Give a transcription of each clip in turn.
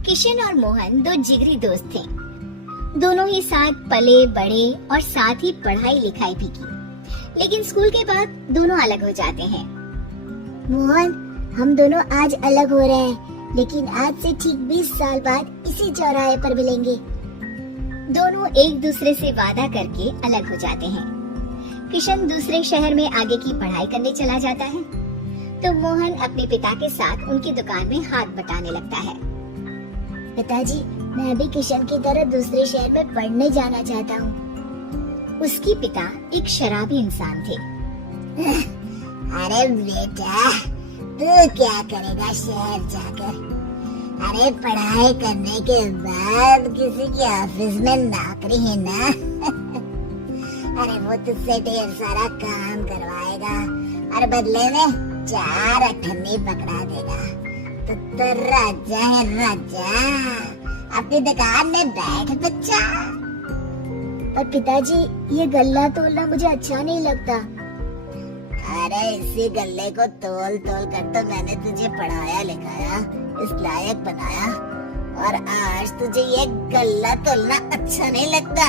किशन और मोहन दो जिगरी दोस्त थे। दोनों ही साथ पले बड़े और साथ ही पढ़ाई लिखाई भी की, लेकिन स्कूल के बाद दोनों अलग हो जाते हैं। मोहन, हम दोनों आज अलग हो रहे हैं, लेकिन आज से ठीक 20 साल बाद इसी चौराहे पर मिलेंगे। दोनों एक दूसरे से वादा करके अलग हो जाते हैं। किशन दूसरे शहर में आगे की पढ़ाई करने चला जाता है, तो मोहन अपने पिता के साथ उनकी दुकान में हाथ बटाने लगता है। पिताजी, मैं भी किशन की तरह दूसरे शहर में पढ़ने जाना चाहता हूँ। उसके पिता एक शराबी इंसान थे। अरे बेटा, तू क्या करेगा शहर जाकर? अरे पढ़ाई करने के बाद किसी के ऑफिस में नौकरी है ना। अरे वो तुझसे ढेर सारा काम करवाएगा और बदले में 4 अठन्नी पकड़ा देगा। तो राजा है राजा, अपनी दुकान में बैठ बच्चा। पर पिताजी, ये गल्ला तोलना मुझे अच्छा नहीं लगता। अरे इसी गल्ले को तोल तोल कर तो मैंने तुझे पढ़ाया लिखाया, इस लायक बनाया, और आज तुझे ये गल्ला तोलना अच्छा नहीं लगता।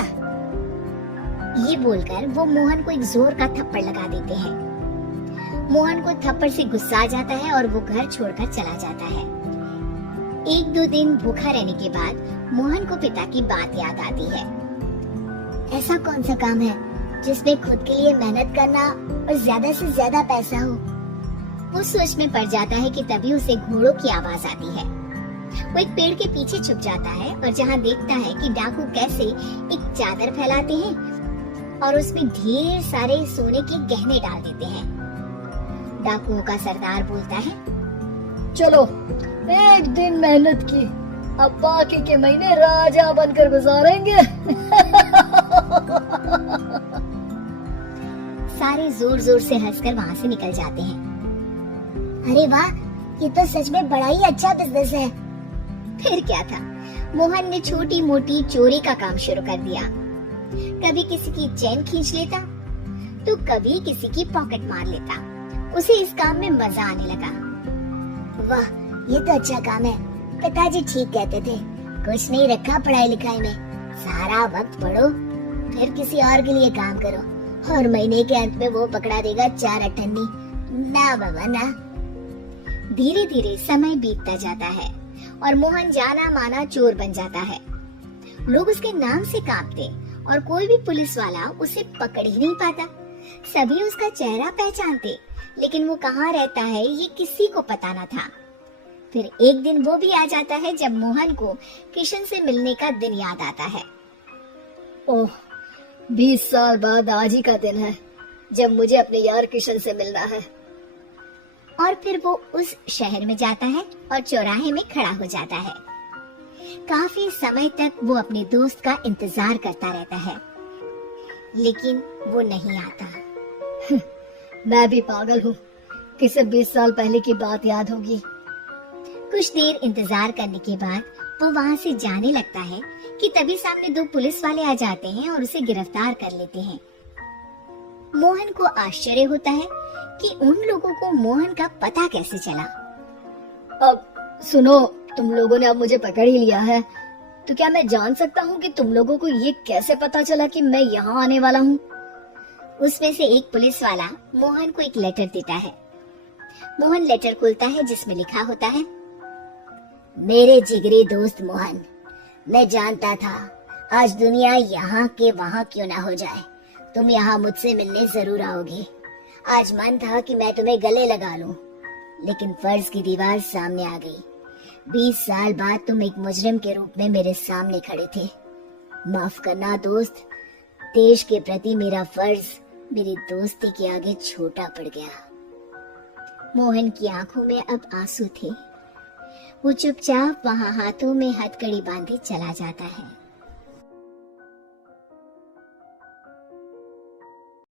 ये बोलकर वो मोहन को एक जोर का थप्पड़ लगा देते हैं। मोहन को थप्पड़ से गुस्सा आ जाता है और वो घर छोड़कर चला जाता है। 1-2 दिन भूखा रहने के बाद मोहन को पिता की बात याद आती है। ऐसा कौन सा काम है जिसमें खुद के लिए मेहनत करना और ज्यादा से ज्यादा पैसा हो? वो सोच में पड़ जाता है कि तभी उसे घोड़ों की आवाज आती है। वो एक पेड़ के पीछे छुप जाता है और जहाँ देखता है कि डाकू कैसे एक चादर फैलाते हैं और उसमें ढेर सारे सोने के गहने डाल देते हैं। डाकुओं का सरदार बोलता है, चलो एक दिन मेहनत की, अब बाकी के महीने राजा बनकर गुजारेंगे। सारे जोर जोर से हंसकर वहाँ से निकल जाते हैं। अरे वाह, ये तो सच में बड़ा ही अच्छा बिजनेस है। फिर क्या था, मोहन ने छोटी मोटी चोरी का काम शुरू कर दिया। कभी किसी की चेन खींच लेता, तो कभी किसी की पॉकेट मार लेता। उसे इस काम में मजा आने लगा। वाह, ये तो अच्छा काम है। पिताजी ठीक कहते थे, कुछ नहीं रखा पढ़ाई लिखाई में, सारा वक्त पढ़ो, फिर किसी और के लिए काम करो, और महीने के अंत में वो पकड़ा देगा 4 अठन्नी। ना बाबा ना। धीरे धीरे समय बीतता जाता है और मोहन जाना माना चोर बन जाता है। लोग उसके नाम से कांपते और कोई भी पुलिस वाला उसे पकड़ ही नहीं पाता। सभी उसका चेहरा पहचानते, लेकिन वो कहाँ रहता है ये किसी को पता न था। फिर एक दिन वो भी आ जाता है जब मोहन को किशन से मिलने का दिन याद आता है। ओह, 20 साल बाद आज ही का दिन है जब मुझे अपने यार किशन से मिलना है। और फिर वो उस शहर में जाता है और चौराहे में खड़ा हो जाता है। काफी समय तक वो अपने दोस्त का इंतजार करता रहता है, लेकिन वो नहीं आता। मैं भी पागल हूँ, किसे 20 साल पहले की बात याद होगी। कुछ देर इंतजार करने के बाद वो वहाँ से जाने लगता है कि तभी सामने 2 पुलिस वाले आ जाते हैं और उसे गिरफ्तार कर लेते हैं। मोहन को आश्चर्य होता है कि उन लोगों को मोहन का पता कैसे चला। अब सुनो, तुम लोगों ने अब मुझे पकड़ ही लिया है, तो क्या मैं जान सकता हूँ कि तुम लोगों को ये कैसे पता चला कि मैं यहाँ आने वाला हूँ? उसमें से एक पुलिस वाला मोहन को एक लेटर देता है। मोहन लेटर खोलता है जिसमें लिखा होता है, मेरे जिगरी दोस्त मोहन, मैं जानता था आज दुनिया यहाँ के वहाँ क्यों ना हो जाए, तुम यहाँ मुझसे मिलने जरूर आओगे। आज मन था कि मैं तुम्हें गले लगा लूं, लेकिन फर्ज की दीवार सामने आ गई। 20 साल बाद तुम एक मुजरिम के रूप में मेरे सामने खड़े थे। माफ करना दोस्त, देश के प्रति मेरा फर्ज मेरी दोस्ती के आगे छोटा पड़ गया। मोहन की आंखों में अब आंसू थे। वो चुपचाप वहाँ हाथों में हथकड़ी बांधे चला जाता है।